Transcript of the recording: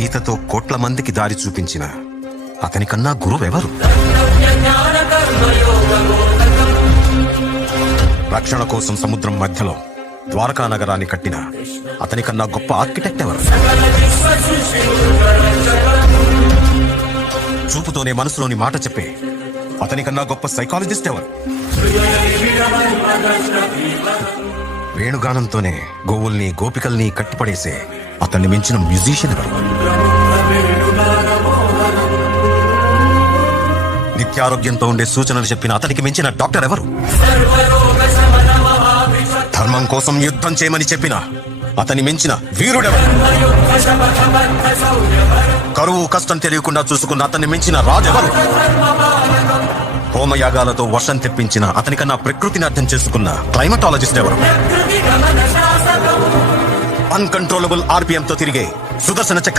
గీతతో కోట్ల మందికి దారి చూపించిన అతనికన్నా గురువెవరు? రక్షణ కోసం సముద్రం మధ్యలో ద్వారకా నగరాన్ని కట్టిన అతనికన్నా గొప్ప ఆర్కిటెక్ట్ ఎవరు? చూపుతోనే మనసులోని మాట చెప్పే అతనికన్నా గొప్ప సైకాలజిస్ట్ ఎవరు? వేణుగానంతోనే గోవుల్ని గోపికల్ని కట్టిపడేసే అతన్ని మించిన మ్యూజిషియన్ ఎవరు? నిత్యారోగ్యంతో ఉండే సూచనలు చెప్పిన అతనికి మించిన డాక్టర్ ఎవరు? ధర్మం కోసం యుద్ధం చేయమని చెప్పిన అతని మించిన వీరుడెవరు? కరువు కష్టం తెలియకుండా చూసుకున్న అతన్ని మించిన రాజెవరు? హోమయాగాలతో వర్షం తెప్పించిన అతనికన్నా ప్రకృతిని అర్థం చేసుకున్న క్లైమటాలజిస్ట్ ఎవరు? అన్కంట్రోలబుల్ ఆర్పిఎం తో తిరిగే సుదర్శన చక్ర